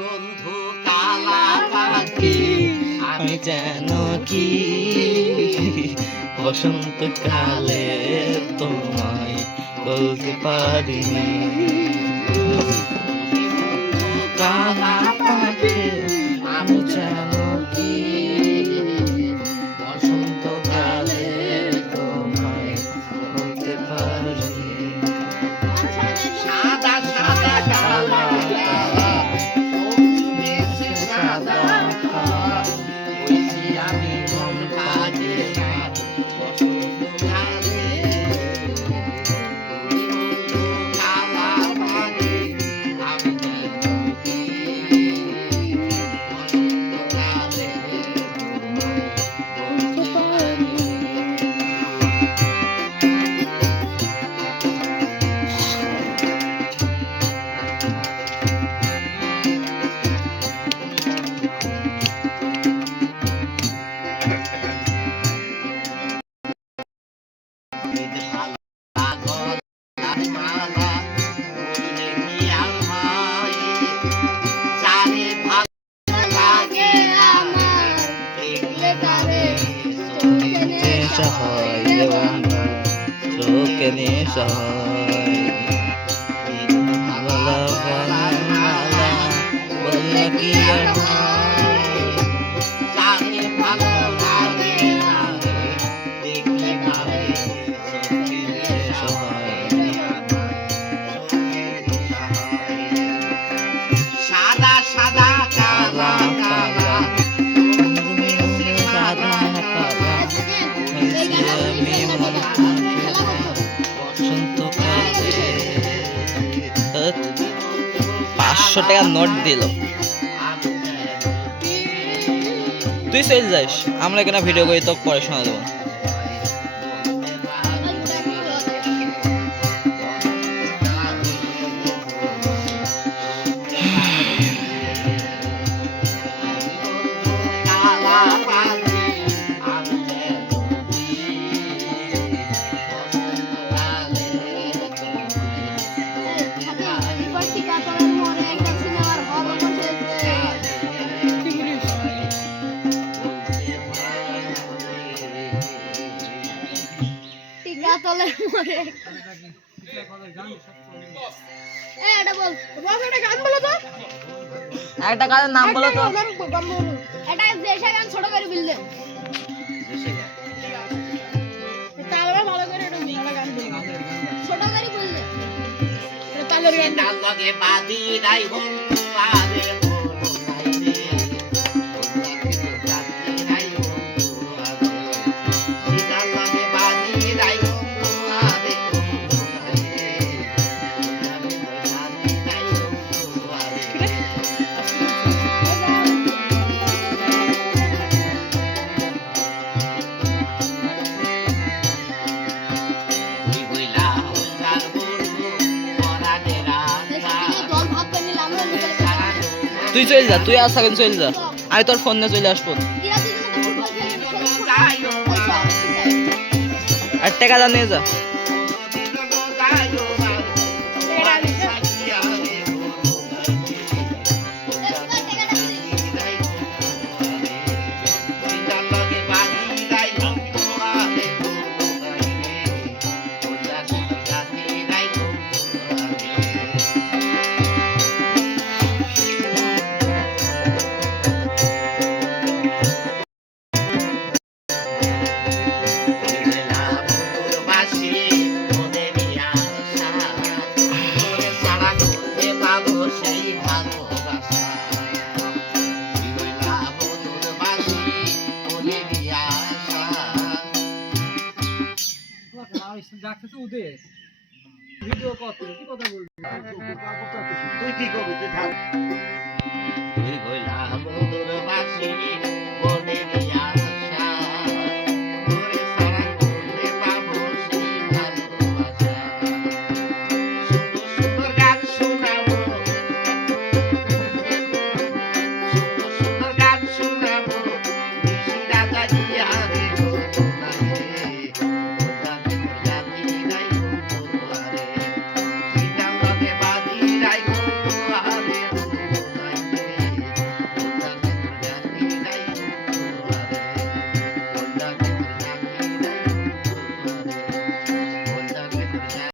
বন্ধু কালা পাখি আমি যেন কি বসন্তকালে তোমায় বলতে পারিনি কালা পাখি আমি যেন কি বসন্তকালে তোমায় বলতে পারিনি সাদা সাদা কালা কালা তুমি সাদা কালা বলছি আমি মন ভাগে না বসন্তকালে তুমি বন্ধু কালা পাখি আমি যেন কি বসন্তকালে তোমায় বলতে পারিনি সাদা সাদা কালা কালা সাদা কালা আমি মন বসন্তকালে 500 টাকা নোট দিল তুই চল যাস আমরা এখানে ভিডিও করি তো পরে শোনা দেবো একটা গানের নাম বলো তো এটা দেশে গান ছোট করে বললে তাহলে ভালো করে এটা ভালো গান বললে ছোট করে বললে এটা তালের গান নাম লগে বাদি নাই হম আরে তুই চল যা তুই আজ থাকেন চল যা আমি তোর ফোন নিয়ে চলে আসবো আর টাকা যা নিয়ে যা ভিডিও কত কি কথা বলবি তুই কি করবি তুই থাক